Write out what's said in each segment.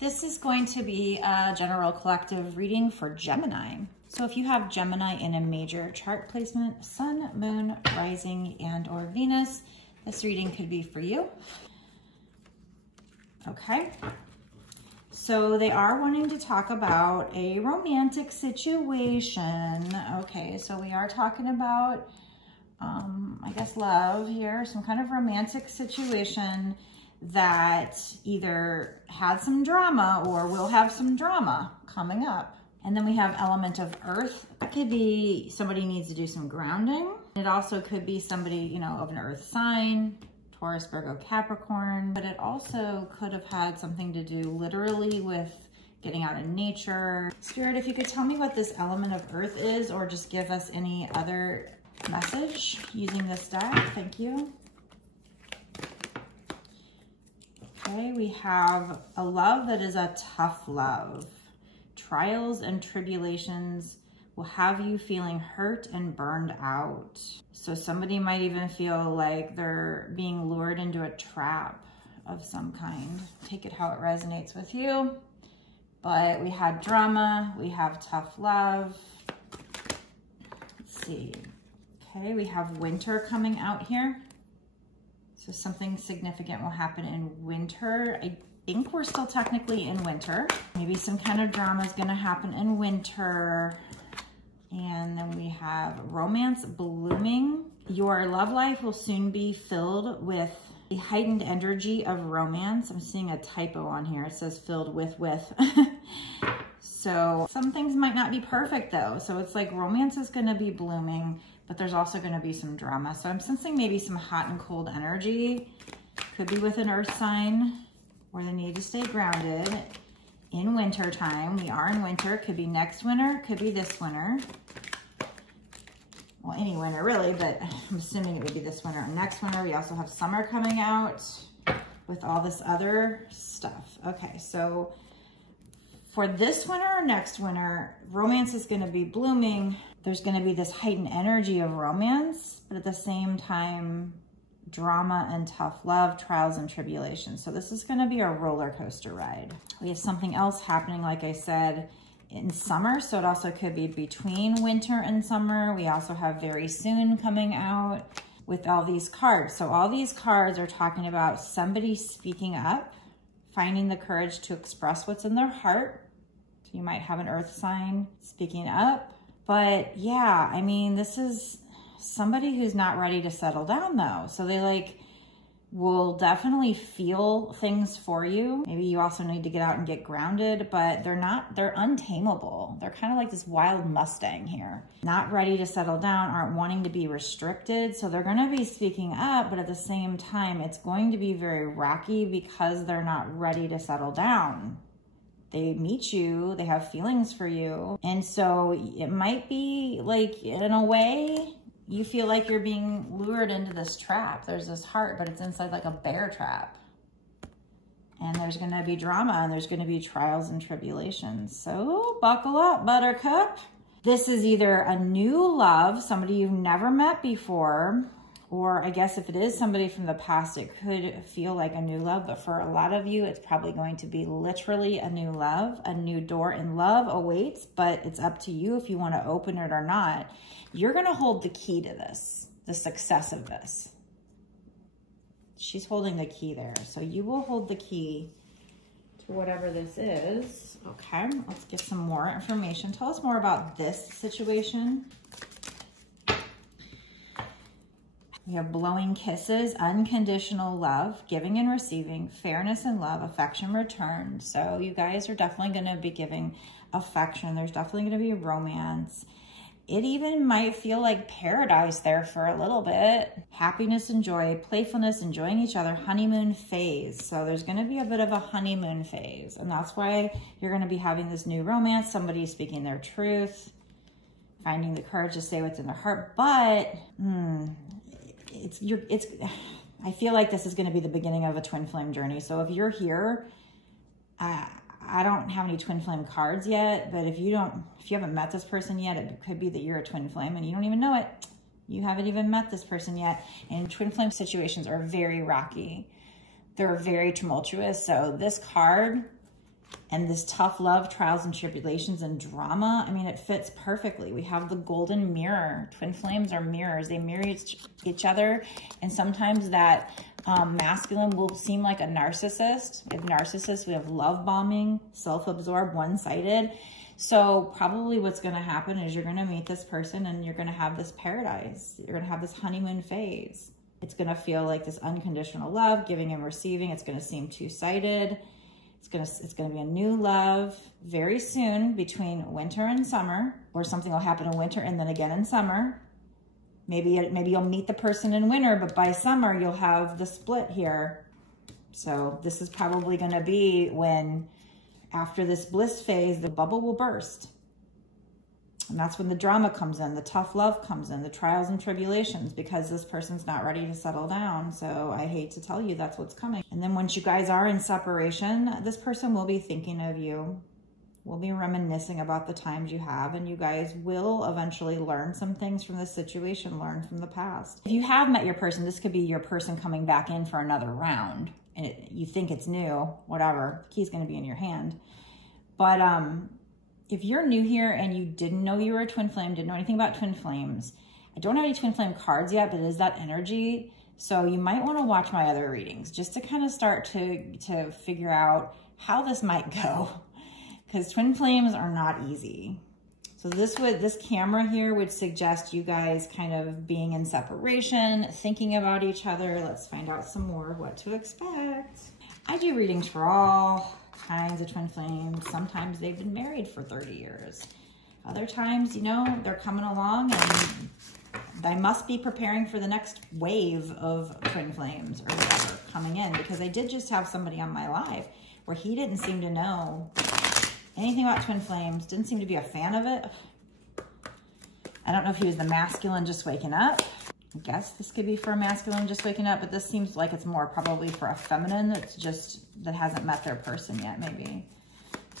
This is going to be a general collective reading for Gemini. So if you have Gemini in a major chart placement, Sun, Moon, Rising, and or Venus, this reading could be for you. Okay. So they are wanting to talk about a romantic situation. Okay, so we are talking about, I guess, love here, some kind of romantic situation that either had some drama or will have some drama coming up. And then we have element of earth. That could be somebody needs to do some grounding. It also could be somebody, you know, of an earth sign, Taurus, Virgo, Capricorn, but it also could have had something to do literally with getting out in nature. Spirit, if you could tell me what this element of earth is, or just give us any other message using this deck. Thank you. Okay, we have a love that is a tough love. Trials and tribulations will have you feeling hurt and burned out. So somebody might even feel like they're being lured into a trap of some kind. Take it how it resonates with you. But we had drama, we have tough love. Let's see. Okay, we have winter coming out here. So something significant will happen in winter. I think we're still technically in winter. Maybe some kind of drama is going to happen in winter. And then we have romance blooming. Your love life will soon be filled with a heightened energy of romance. I'm seeing a typo on here. It says filled with. So some things might not be perfect though. So it's like romance is going to be blooming, but there's also going to be some drama. So I'm sensing maybe some hot and cold energy. Could be with an earth sign where they need to stay grounded in winter time. We are in winter. Could be next winter, could be this winter. Well, any winter really, but I'm assuming it would be this winter or next winter. We also have summer coming out with all this other stuff. Okay, so for this winter or next winter, romance is going to be blooming. There's going to be this heightened energy of romance, but at the same time, drama and tough love, trials and tribulations. So this is going to be a roller coaster ride. We have something else happening, like I said, in summer. So it also could be between winter and summer. We also have very soon coming out with all these cards. So all these cards are talking about somebody speaking up, finding the courage to express what's in their heart. So you might have an earth sign speaking up. But yeah, I mean, this is somebody who's not ready to settle down though. So they will definitely feel things for you. Maybe you also need to get out and get grounded, but they're untamable. They're kind of like this wild Mustang here. Not ready to settle down, aren't wanting to be restricted. So they're gonna be speaking up, but at the same time, it's going to be very rocky because they're not ready to settle down. They meet you, they have feelings for you. And so it might be like, in a way, you feel like you're being lured into this trap. There's this heart, but it's inside like a bear trap. And there's gonna be drama and there's gonna be trials and tribulations. So buckle up, buttercup. This is either a new love, somebody you've never met before, or I guess if it is somebody from the past, it could feel like a new love, but for a lot of you, it's probably going to be literally a new love. A new door in love awaits, but it's up to you if you want to open it or not. You're going to hold the key to this, the success of this. She's holding the key there. So you will hold the key to whatever this is. Okay, let's get some more information. Tell us more about this situation. We have blowing kisses, unconditional love, giving and receiving, fairness and love, affection returned. So you guys are definitely going to be giving affection. There's definitely going to be romance. It even might feel like paradise there for a little bit. Happiness and joy, playfulness, enjoying each other, honeymoon phase. So there's going to be a bit of a honeymoon phase. And that's why you're going to be having this new romance. Somebody speaking their truth, finding the courage to say what's in their heart. But I feel like this is going to be the beginning of a twin flame journey. So if you're here, I don't have any twin flame cards yet, but if you haven't met this person yet, it could be that you're a twin flame and you don't even know it. You haven't even met this person yet. And twin flame situations are very rocky. They're very tumultuous. So this card and this tough love, trials and tribulations and drama, I mean, it fits perfectly. We have the golden mirror. Twin flames are mirrors. They mirror each other. And sometimes that masculine will seem like a narcissist. We have narcissists, we have love bombing, self-absorbed, one-sided. So probably what's going to happen is you're going to meet this person and you're going to have this paradise. You're going to have this honeymoon phase. It's going to feel like this unconditional love, giving and receiving. It's going to seem two-sided. It's going to be a new love very soon between winter and summer, or something will happen in winter and then again in summer. Maybe you'll meet the person in winter, but by summer you'll have the split here. So this is probably going to be when, after this bliss phase, the bubble will burst. And that's when the drama comes in, the tough love comes in, the trials and tribulations, because this person's not ready to settle down. So I hate to tell you, that's what's coming. And then once you guys are in separation, this person will be thinking of you, will be reminiscing about the times you have, and you guys will eventually learn some things from this situation, learn from the past. If you have met your person, this could be your person coming back in for another round, and you think it's new, whatever, the key's gonna be in your hand. But if you're new here and you didn't know you were a twin flame, didn't know anything about twin flames, I don't have any twin flame cards yet, but it is that energy. So you might want to watch my other readings just to kind of start to figure out how this might go, because twin flames are not easy. So this camera here would suggest you guys kind of being in separation, thinking about each other. Let's find out some more of what to expect. I do readings for all kinds of twin flames. Sometimes they've been married for 30 years. Other times, you know, they're coming along and they must be preparing for the next wave of twin flames or whatever coming in, because I did just have somebody on my live where he didn't seem to know anything about twin flames, didn't seem to be a fan of it. I don't know if he was the masculine just waking up. I guess this could be for a masculine just waking up, but this seems like it's more probably for a feminine that hasn't met their person yet, maybe.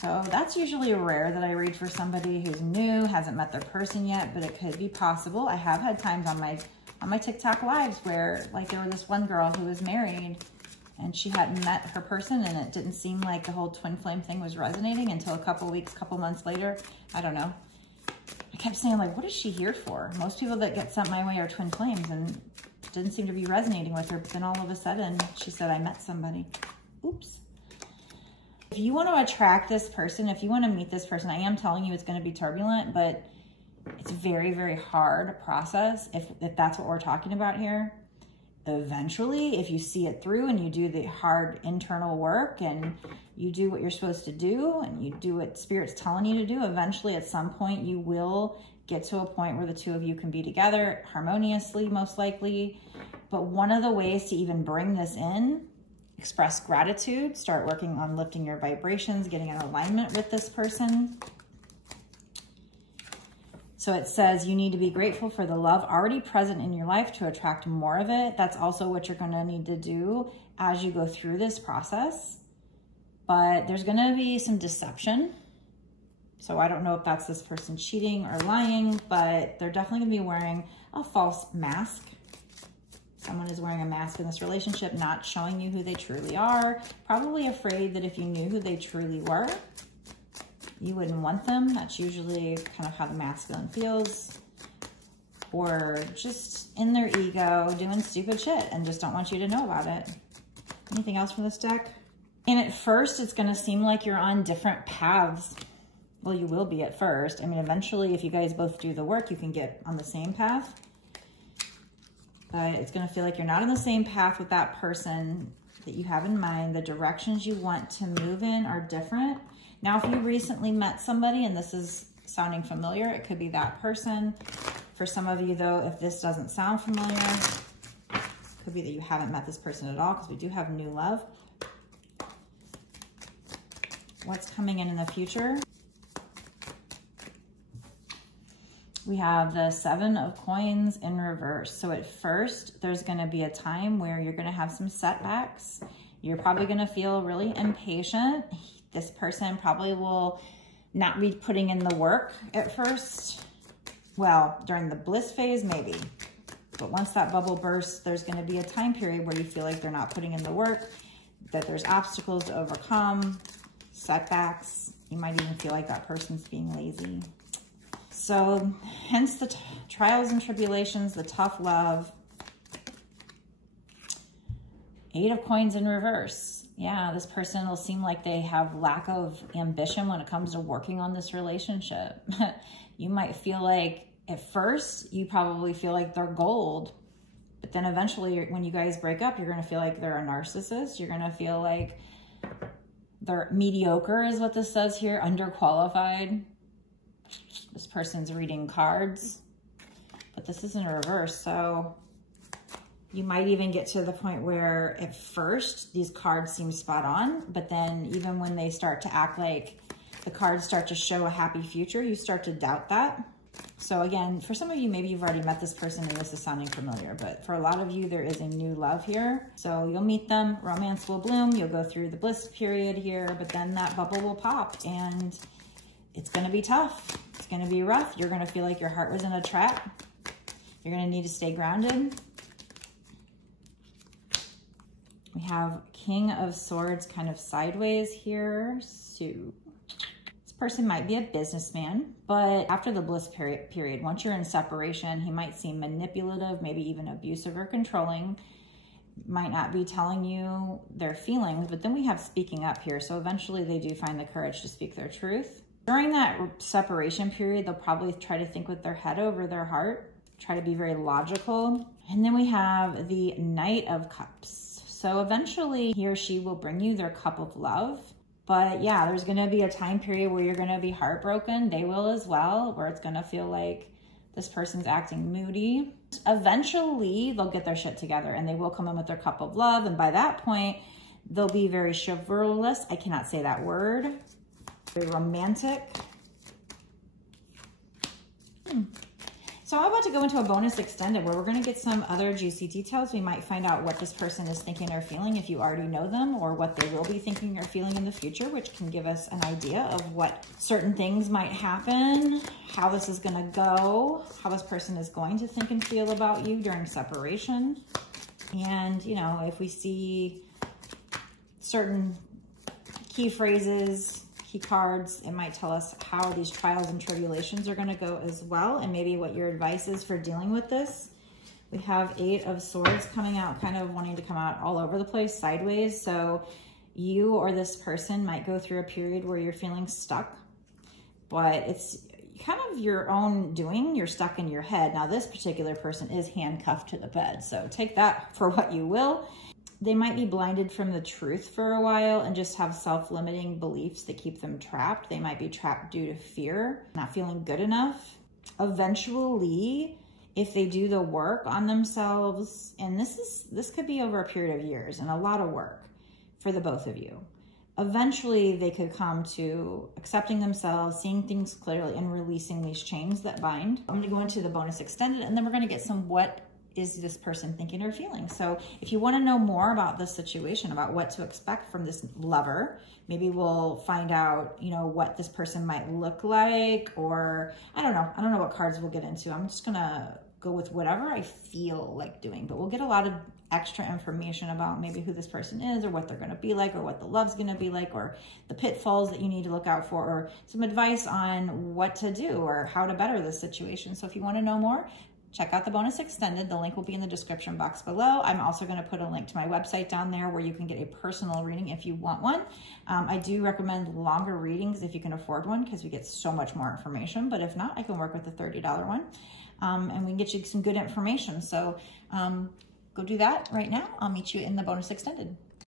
So that's usually rare that I read for somebody who's new, hasn't met their person yet, but it could be possible. I have had times on my TikTok lives where, like, there was this one girl who was married and she hadn't met her person, and it didn't seem like the whole twin flame thing was resonating until a couple weeks, couple months later. I don't know. I kept saying, like, what is she here for? Most people that get sent my way are twin flames, and it didn't seem to be resonating with her. But then all of a sudden, she said, I met somebody. Oops. If you want to attract this person, if you want to meet this person, I am telling you it's going to be turbulent, but it's a very, very hard process if that's what we're talking about here. Eventually, if you see it through and you do the hard internal work and you do what you're supposed to do and you do what Spirit's telling you to do, eventually at some point you will get to a point where the two of you can be together harmoniously, most likely. But one of the ways to even bring this in, express gratitude, start working on lifting your vibrations, getting in alignment with this person. So it says you need to be grateful for the love already present in your life to attract more of it. That's also what you're going to need to do as you go through this process. But there's going to be some deception. So I don't know if that's this person cheating or lying, but they're definitely going to be wearing a false mask. Someone is wearing a mask in this relationship, not showing you who they truly are. Probably afraid that if you knew who they truly were, you wouldn't want them. That's usually kind of how the masculine feels. Or just in their ego, doing stupid shit and just don't want you to know about it. Anything else from this deck? And at first, it's going to seem like you're on different paths. Well, you will be at first. I mean, eventually, if you guys both do the work, you can get on the same path. But it's going to feel like you're not on the same path with that person that you have in mind. The directions you want to move in are different. Now, if you recently met somebody and this is sounding familiar, it could be that person. For some of you, though, if this doesn't sound familiar, it could be that you haven't met this person at all, because we do have new love. What's coming in the future? We have the 7 of Coins in reverse. So at first, there's going to be a time where you're going to have some setbacks. You're probably going to feel really impatient. This person probably will not be putting in the work at first. Well, during the bliss phase, maybe. But once that bubble bursts, there's going to be a time period where you feel like they're not putting in the work, that there's obstacles to overcome, setbacks. You might even feel like that person's being lazy. So hence the trials and tribulations, the tough love. 8 of Coins in reverse. Yeah, this person will seem like they have lack of ambition when it comes to working on this relationship. You might feel like at first, you probably feel like they're gold. But then eventually when you guys break up, you're going to feel like they're a narcissist. You're going to feel like they're mediocre is what this says here, underqualified. This person's reading cards, but this is in reverse. So you might even get to the point where at first these cards seem spot on, but then even when they start to act like the cards start to show a happy future, you start to doubt that. So again, for some of you, maybe you've already met this person and this is sounding familiar, but for a lot of you, there is a new love here. So you'll meet them, romance will bloom, you'll go through the bliss period here, but then that bubble will pop and it's gonna be tough. It's gonna be rough. You're gonna feel like your heart was in a trap. You're gonna need to stay grounded. We have King of Swords kind of sideways here. So this person might be a businessman, but after the bliss period, once you're in separation, he might seem manipulative, maybe even abusive or controlling. Might not be telling you their feelings, but then we have speaking up here. So eventually they do find the courage to speak their truth. During that separation period, they'll probably try to think with their head over their heart, try to be very logical. And then we have the Knight of Cups. So eventually he or she will bring you their cup of love. But yeah, there's gonna be a time period where you're gonna be heartbroken. They will as well, where it's gonna feel like this person's acting moody. Eventually they'll get their shit together and they will come in with their cup of love. And by that point, they'll be very chivalrous. I cannot say that word. Very romantic. So I'm about to go into a bonus extended where we're going to get some other juicy details. We might find out what this person is thinking or feeling if you already know them, or what they will be thinking or feeling in the future, which can give us an idea of what certain things might happen, how this is going to go, how this person is going to think and feel about you during separation. And, you know, if we see certain key phrases, key cards, it might tell us how these trials and tribulations are going to go as well, and maybe what your advice is for dealing with this. We have 8 of Swords coming out, kind of wanting to come out all over the place, sideways. So you or this person might go through a period where you're feeling stuck, but it's kind of your own doing. You're stuck in your head. Now this particular person is handcuffed to the bed, so take that for what you will. They might be blinded from the truth for a while and just have self-limiting beliefs that keep them trapped. They might be trapped due to fear, not feeling good enough. Eventually, if they do the work on themselves, and this could be over a period of years and a lot of work for the both of you, eventually they could come to accepting themselves, seeing things clearly, and releasing these chains that bind. I'm going to go into the bonus extended, and then we're going to get some what is this person thinking or feeling. So if you want to know more about this situation, about what to expect from this lover, maybe we'll find out, you know, what this person might look like, or I don't know what cards we'll get into. I'm just gonna go with whatever I feel like doing, but we'll get a lot of extra information about maybe who this person is, or what they're going to be like, or what the love's going to be like, or the pitfalls that you need to look out for, or some advice on what to do or how to better this situation. So if you want to know more, check out the bonus extended. The link will be in the description box below. I'm also going to put a link to my website down there where you can get a personal reading if you want one. I do recommend longer readings if you can afford one, because we get so much more information. But if not, I can work with the $30 one, and we can get you some good information. So go do that right now. I'll meet you in the bonus extended.